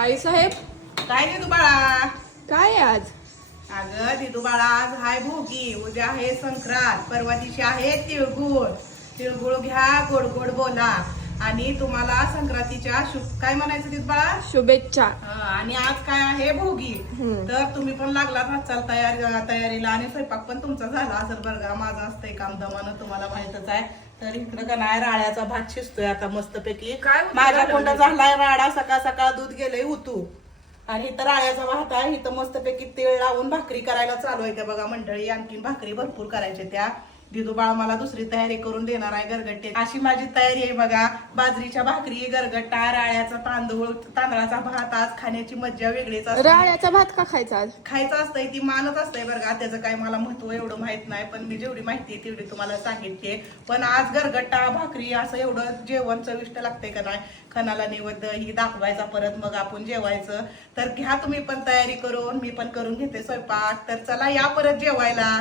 आई साहेब, काय दिदू बाळा? काय आहे आज? अगं दिदू बाळा, आज हाय भोगी, उद्या आहे संक्रांत, परवा दिवशी आहे तिळगुळ. तिळगुळ घ्या, गोड गोड बोला आणि तुम्हाला संक्रांतीच्या काय म्हणायचं दिदू बाळा? शुभेच्छा. आणि आज काय आहे भोगी. तर तुम्ही पण लागलात हातचाल तयारीला आणि स्वयंपाक पण तुमचा झाला असेल बरं का. माझं असतंय काम दमानं, तुम्हाला माहितच आहे. तर इकडं का नाही राळ्याचा भात शिजतोय आता मस्तपैकी. काय माझ्या कोंडा झालाय राडा, सकाळ सकाळ दूध गेलंय उतू. आणि इथं राळ्याचा भात आहे, इथं मस्तपैकी तेल लावून भाकरी करायला चालू आहे त्या बघा मंडळी. आणखीन भाकरी भरपूर करायच्या त्या. दिदू बाळा मला दुसरी तयारी करून देणार आहे गरगट्टे. अशी माझी तयारी आहे बघा. बाजरीच्या भाकरी, गरगट्टा, राळ्याचा तांदूळ, तांदळाचा भात. आज खाण्याची मज्जा वेगळीच असते. राळ्याचा भात का खायचा आज? खायचं असतंय, ती मानच असतंय बरं का. त्याचं काय मला महत्व एवढं माहित नाही, पण मी जेवढी माहिती आहे तेवढी तुम्हाला सांगितते. पण आज गरगट्टा भाकरी असं एवढं जेवण चविष्ट लागतंय का नाही. खणाला नैवेद्य ही दाखवायचा, परत मग आपण जेवायचं. तर घ्या तुम्ही पण तयारी करून, मी पण करून घेते स्वयंपाक. तर चला या परत जेवायला.